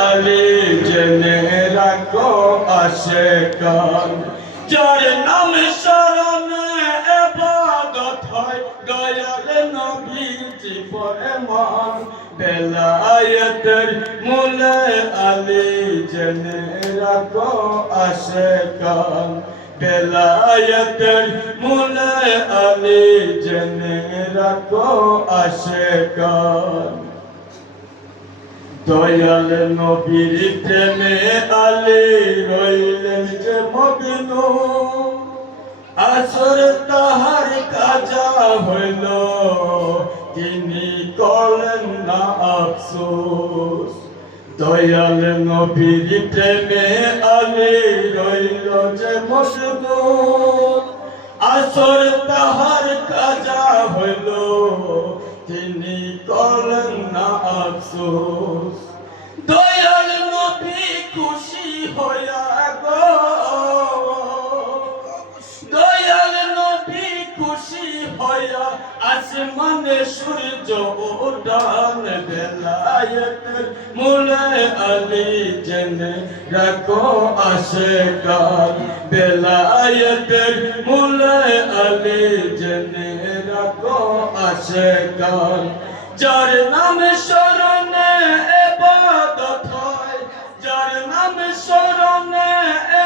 আলী জেনে রাখো আশেকান যার নাম স্মরণে ইবাদত হয় দয়াল নবীজি ফরমান বেলায়েতের মূলে আলী জেনে রাখো আশেকান বেলায়েতের মূলে আলী জেনে রাখো আশেকান দয়াল নবীর প্রেমে আলী রইলেন যে মগ্ন আসর তাহার কাজা হইল তিনি করলেন না আফসোস দয়াল নবীর প্রেমে আলী রইল যে মগ্ন আসর তাহার কাজা হইল তিনি করলেন না আফসোস দয়াল নবী খুশি হইয়া গো দয়াল নবী খুশি হইয়া আসমানে সূর্য উঠান বেলায়েতের মূলে আলী জেনে রাখো আশেকান বেলায়েতের মূলে আলী জেনে রাখো আশেকান যার নাম স্মরণে ইবাদত হয় যার নাম স্মরণে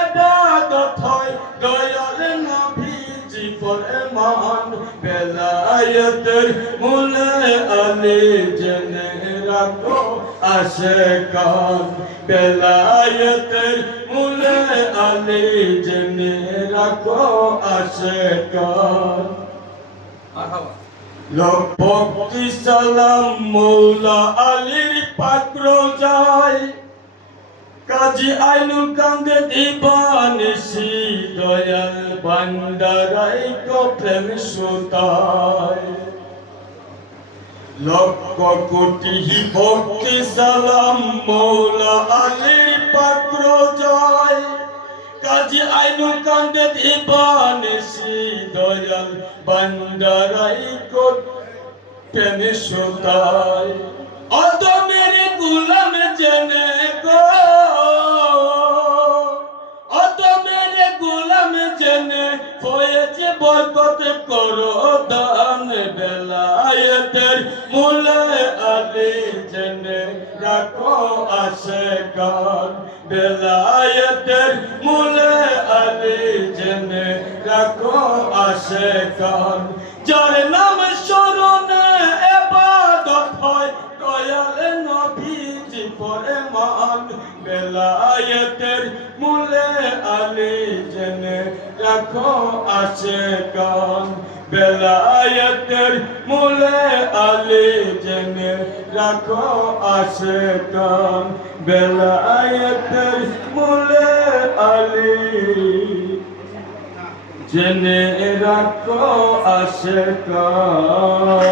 ইবাদত হয় দয়াল নবীজি ফরমান বেলায়েতের মূলে আলী জেনে রাখো আশেকান বেলায়েতের মূলে আলী জেনে রাখো আশেকান ভক্তি সালাম মৌলা আলীর পাত্র যায় কাজী আইনুল কান্দে দিবানিসি দয়াল বান্দারাই কো প্রেম সুতায় লক্ষ কোটি ভক্তি সালাম মৌলা আলীর পাত্র যায় কাজী আইনুল কান্দে দিবানিসি দয়াল বান্দারাই কো প্রেম সুতায় অত মেরে গুলাম জেনে গো অত মেরে গুলাম জেনে হয়েছে বরকত করো দান বেলায়েতের মূলে আলী জেনে রাখো আশেকান বেলায়েতের মূলে আলী জেনে রাখো আশেকান যার নাম স্মরণে ইবাদত হয় দয়াল নবীজি ফরমান বেলায়েতের মূলে আলী জেনে রাখো আশেকান বেলায়েতের মূলে আলী জেনে রাখো আশেকান বেলায়েতের মূলে আলী জেনে রাখো আশেকান।